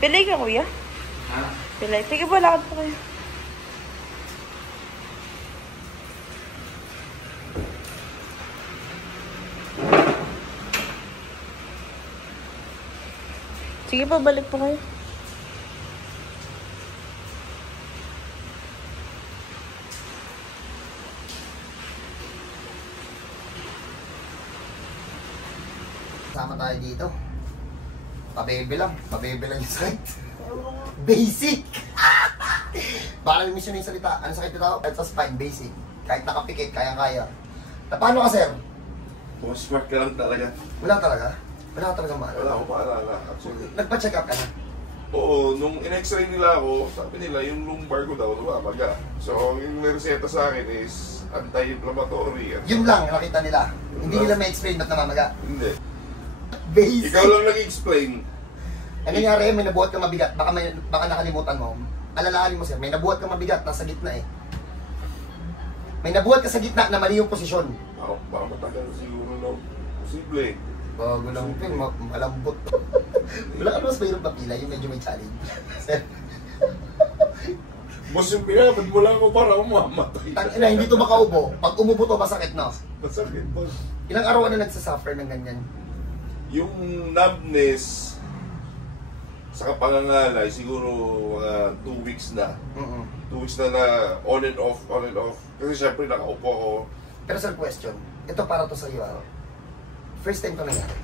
Pilay ka, kuya? Ha? Pilay. Sige po, lakad po kayo. Sige po, balik po kayo. Sama tayo dito. Pabebe lang yung sakit. Basic! Baka may mission yung salita. Ano sakit ito? Ito spine, basic. Kahit nakapikit, kaya-kaya. Paano ka, sir? Boss, smart ka lang talaga. Wala talaga? Wala talaga maalala? Wala akong maalala, actually. Nagpa-check up ka na? Oo, nung in-x-ray nila ako, sabi nila yung lumbar ko daw lumamaga. So, yung reseta sa akin is anti-inflammatory. Yun lang, nakita nila. Hindi nila ma-explain ba't namamaga. Hindi. Basic! Ikaw lang nag-explain. Ang nangyari, may nabuhat kang mabigat. Baka nakalimutan mo. Alalahanin mo, sir. May nabuhat kang mabigat. Nasa gitna eh. May nabuhat ka sa gitna na mali yung posisyon. Baka matagal siguro na posible. Bago lang ito, malambot. Wala ka mas mayroon pa pila, yung medyo may challenge. Boss, yung pinapad mo lang ako para umamatay. Tangina, hindi to makaubo. Pag umubo to, masakit na. Masakit, boss. Ilang araw na nagsasuffer ng ganyan? Yung numbness sa kapangangalay, siguro mga 2 weeks na. 2 weeks na on and off. Kasi syempre nakaupo ako. Pero sir, question. Ito para to sa iyo. First time to nangyari.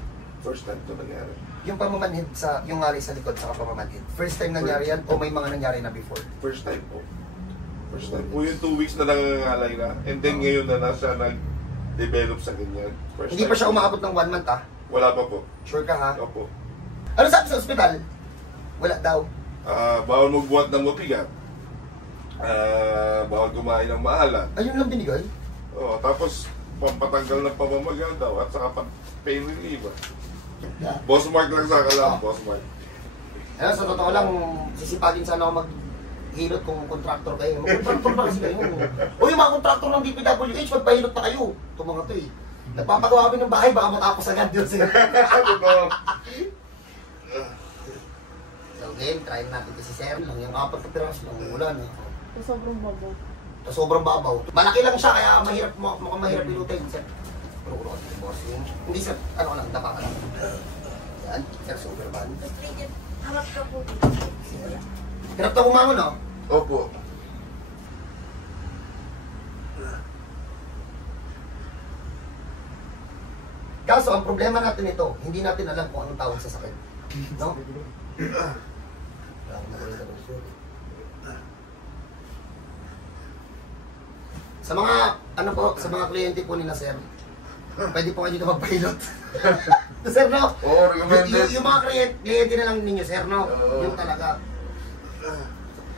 First time to nangyari. Yung pamamanhid sa, yung ngali sa likod sa pamamanhid. First time nangyari yan o may mga nangyari na before? First time po. First time po yung 2 weeks na nangangalay na. And then ngayon na siya nag-develop sa ganyan. First Hindi time pa siya po. umabot ng 1 month ah? Wala pa po. Sure ka ha? Opo. Ano sabi sa ospital? Wala daw. Bawal magbuhat ng mabigat. Bawal kumain ng maalat. Ayun lang binigay? Oh, tapos pampatanggal ng pamamaga daw at saka pain reliever. Boss Mark lang sa akin, Boss Mark. Ano, sa totoo lang, sisipagin sana ako maghilot kung contractor kayo. Mag-contractor ba kasi kayo? O yung mga contractor ng DPWH, magpahilot na kayo. Ito mga to eh. Nagpapagawa kami ng bahay, baka matapos agad yun sir. So game, try natin ito si sir lang. Yung 4 na piraso lang, wala na. Sobrang babaw. Sobrang babaw. Malaki lang siya, kaya mahirap, mukhang mahirap ilutin sir. Pero boss, hindi sir, ano lang, dapa ka lang. Yan, sir, super bad. Harap ka po. Hirap na kumangon, no? Opo. Kaso, ang problema natin ito, hindi natin alam kung anong tawag sa sakit. No? Sa mga, ano po, sa mga kliyente po nila, sir, pwede po kayo dito magpilot. Sir, no? Oo, recommended. Yung mga kliyente na lang ninyo, sir, no? Yung talaga.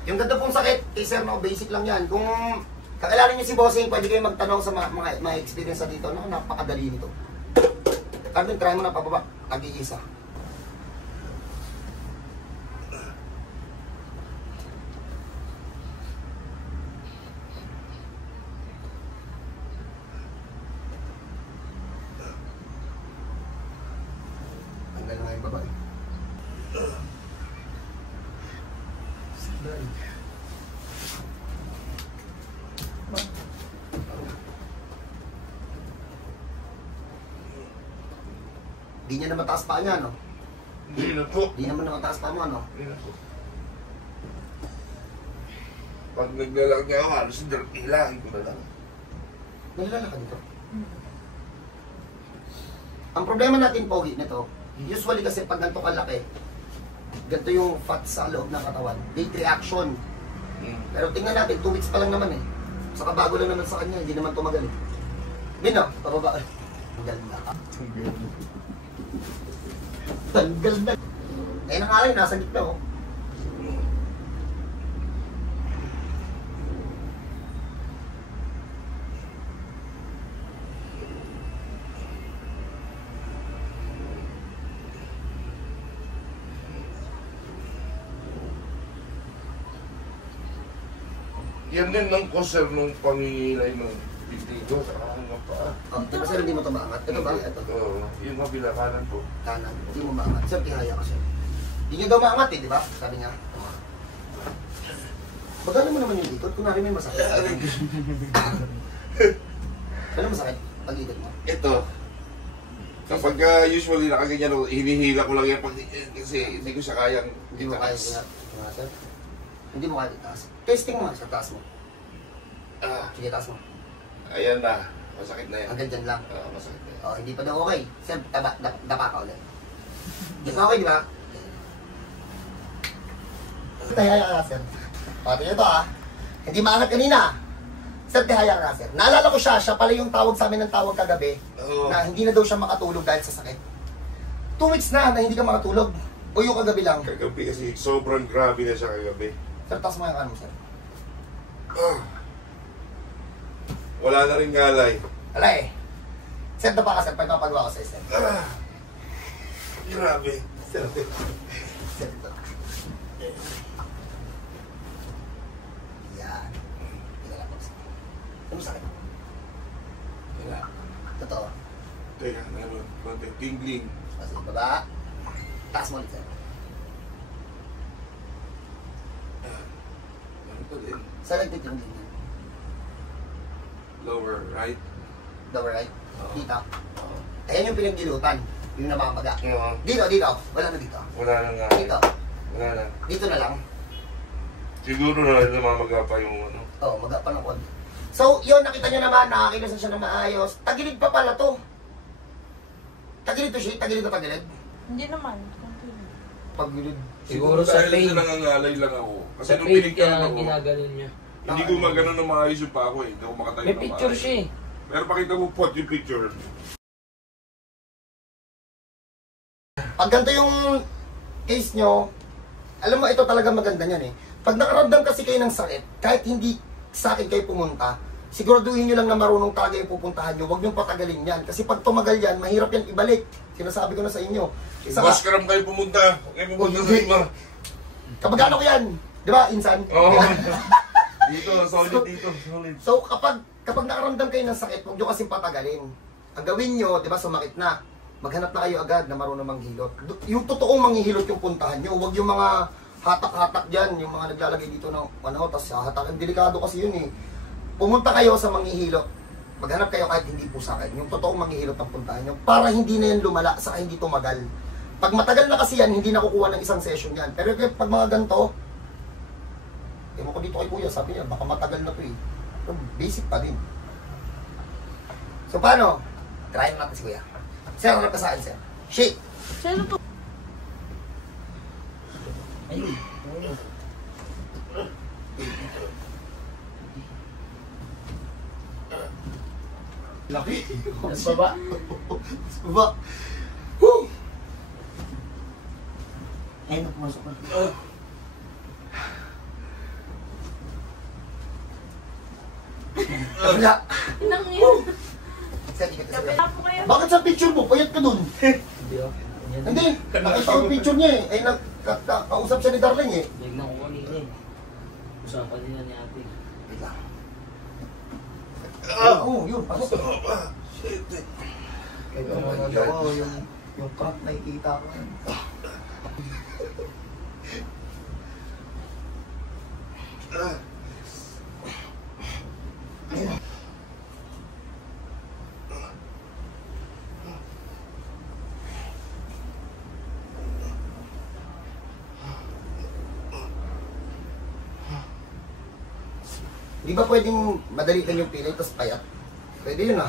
Yung ganda pong sakit, sir, no? Basic lang yan. Kung kakilala niyo si Bossing, pwede kayo magtanong sa mga experience na dito, no? Napakadali nito. Carmen, try mo na pababa. Nag-iisa. Tanggal na nga yung babae. Di niya na mataas pa niya, no? Hindi na po. Di naman na mataas pa mo, no? Hindi na po. Pag naglalang niya ako, halos ilangin ko na lang. Nalala ka dito. Ang problema natin, Pogi, nito, usually kasi pag ganito kalaki, ganito yung fat sa loob ng katawan. Big reaction. Pero tingnan natin, 2 weeks pa lang naman eh. Saka bago lang naman sa kanya, hindi naman tumagal eh. Bino, pababa. Tanggal na. Tanggal na. Eh, nangalay, nasa gitna oh. Yan din ng cause nung pangingilay ng bitigo sa kakang paa. Oh, di ba sir, hindi mo ito maangat? Ito ba? Ito. Oo, yung mabila kanan po. Kanan. Hindi mo maangat. Sir, tihaya ka sir. Hindi niya daw maangat eh, di ba? Sabi niya. Magana mo naman yung likod, kunwari may masakit. Ano masakit? Pag-ikot mo. Ito. Kapag usually nakaganyan ako, hinihila ko lang yan kasi hindi ko siya kayang Hindi mo kaya itaas. sir. Hindi mo kaya itaas. Testing mo nga sa taas mo. Ah, Sige, taas mo. ayan na. Masakit na yan. Hanggang dyan lang. Masakit na yan. Oh, hindi pa daw okay. Sir, dapa ka ulit. Hindi pa okay, di ba? Tihaya ka, sir. O, tingnan ito ah. Hindi maangat kanina. Sir, tihaya ka, sir. Naalala ko siya pala yung tawag sa amin ng tawag kagabi Oo. na hindi na daw siya makatulog dahil sa sakit. 2 weeks na hindi ka makatulog. O yung kagabi lang. Kagabi kasi sobrang grabe na siya kagabi. Sir, taas mo yung kanan mo, sir. Wala na rin galay. Wala eh. Sir, dapa ka, sir. Pagpapagawa ko sa'yo, sir. Grabe. Sir, sir, ito. Yan. Tingnan lang po, sir. Ano sakit? Wala. Totoo. Teka, meron. Konting tingling. Kasi baba. Taas mo ulit, sir. Ano pa din? Sir, nagtitingin din. Lower right. Lower right. Oo. Dito. Oo. Ayan yung pinagdilutan. Yung namamaga. Oo. Dito, dito. Wala na dito. Wala na nga. Dito. Wala na. Dito na lang. Siguro na namamaga pa yung ano. Oo, maga pa ng konti. So, yun, nakita nyo naman, nakakilos na siya na maayos. Tagilid pa pala to. Tagilid to siya, tagilid na tagilid. Hindi naman. Continue. Pagilid. Siguro sa dahil pain. sa nangangalay lang ako. Kasi Sa nung pain pinikyan kaya ako, ginaganon niya. hindi ko magano na maayos yung pa ako eh. Hindi ako makatayo May na picture maayos. siya eh. Pero pakita mo po yung picture. Pag ganito yung case nyo, alam mo, ito talaga maganda niyan eh. Pag nakaramdam kasi kayo ng sakit, kahit hindi sa akin kayo pumunta, siguraduhin nyo lang na marunong talaga yung pupuntahan nyo. Huwag nyo patagalin yan. Kasi pag tumagal yan, mahirap yan ibalik. Sinasabi ko na sa inyo. Isa Boss Karam kayo pumunta. Kayo pumunta sa iba. kapag ano ko yan, di ba, insan? Oo. Dito, solid dito. Solid. So, kapag nakaramdam kayo ng sakit, huwag nyo kasing patagalin. Ang gawin nyo, di ba, sumakit na. Maghanap na kayo agad na marunong manghilot. Yung totoong manghihilot yung puntahan nyo. Huwag yung mga hatak-hatak dyan, yung mga naglalagay dito ng ano, tapos hatak. Delikado kasi yun eh. Pumunta kayo sa manghihilot. Maghanap kayo kahit hindi po sa akin. Yung totoong manghihilot ang puntahan nyo. Para hindi na yan lumala, saka hindi tumagal. Pag matagal na kasi yan, hindi nakukuha ng isang session yan. Pero pag mga ganito, ewan ko dito kay kuya, sabi niya, baka matagal na to eh. Pero basic pa din. So paano? Try natin si kuya. Sir, harap ka sa akin, sir. Shake! Sino po? Ayun. Laki! Sa baba. Baba! Woo! Ayun na pumasok na. Kabila! Nang yun. Sir, ikot ka Kapila sir. po kayo. Bakit sa picture mo? Payat ka dun. Hindi oh. Yan. Hindi, nakita ko yung picture niya eh. Ay, kausap siya ni Darling eh. Tignan ko kanina eh. Usapan nila ni ate. Wait lang. Oo, yun, pasok. Shit. Ito mga gawa, yung crack nakikita ko. Di ba pwedeng madalitan yung pilay tapos payat? Pwede yun ah.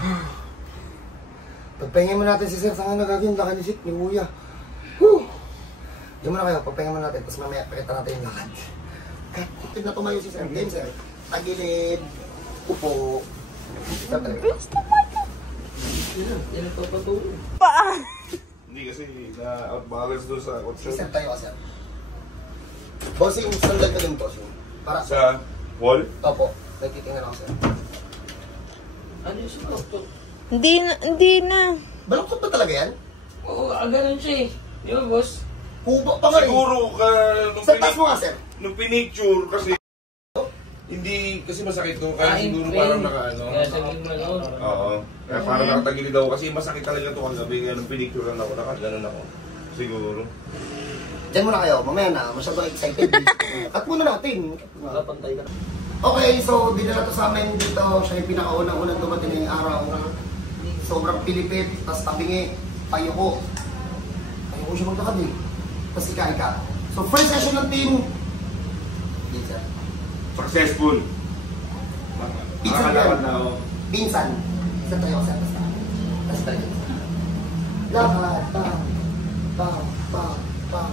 Pagpahingin mo natin si Sir, saan nga nagagawin lakad ni Sip, ni Kuya. Whew! Diyan muna kayo, pagpahingin mo natin, tapos mamaya pakita natin yung lakad. Tignan na tumayo si Sir. Game Sir. Tagilid. Upo. Sir talaga. Yan ang papatulog. Hindi kasi na-outbalance doon sa Si kotse. Sir tayo ka Sir. Bossing, sandal ka din bossing. Para Sa wall? Opo. Nagtitingnan ako Sir. Ano yung sinoktok? Hindi na. Baluktot ba talaga yan? Oo, ganun siya eh. Di ba boss? Kuba pa nga eh. Siguro nung Sir, taas mo nga Sir. nung pinicture kasi hindi kasi masakit to kaya in siguro pain. parang nakaano. Kaya sabi mo ano. Oo. Kaya parang nakatagilid ako kasi masakit talaga to kagabi kaya nung pinicture lang ako nakaganon ako. Siguro. Diyan muna kayo, mamaya na, masyadong excited. Cut muna natin. Nakapantay ka na. Okay, so dinala to sa amin dito. Siya yung pinakaunang-unang dumating ngayong araw. Sobrang pilipit, tapos tabingi, payoko. Payoko siya magtakad eh. Tapos ika-ika. So first session ng team, pizza. Successful. Pizza Nakakalaban yan. na ako. Pinsan. Isa tayo sa tapos na. Tapos tayo. Lakad, bang, bang, bang, bang, bang.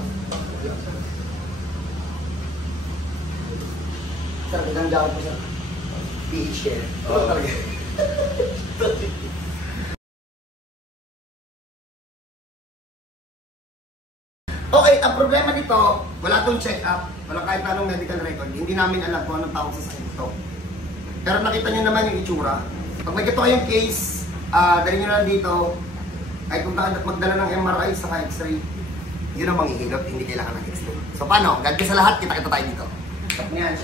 Sir, gandang jacket mo sir. PH care. Oo talaga. Okay, ang problema nito, wala tong check-up, wala kahit anong medical record. Hindi namin alam kung anong tawag sa sakit ito. Pero nakita nyo naman yung itsura. Pag may ito kayong case, dali nyo lang dito, kahit kung magdala ng MRI sa X-ray, yun ang manghihilot, hindi kailangan ng X-ray. So paano? God bless sa lahat, kita-kita tayo dito. Stop niyan,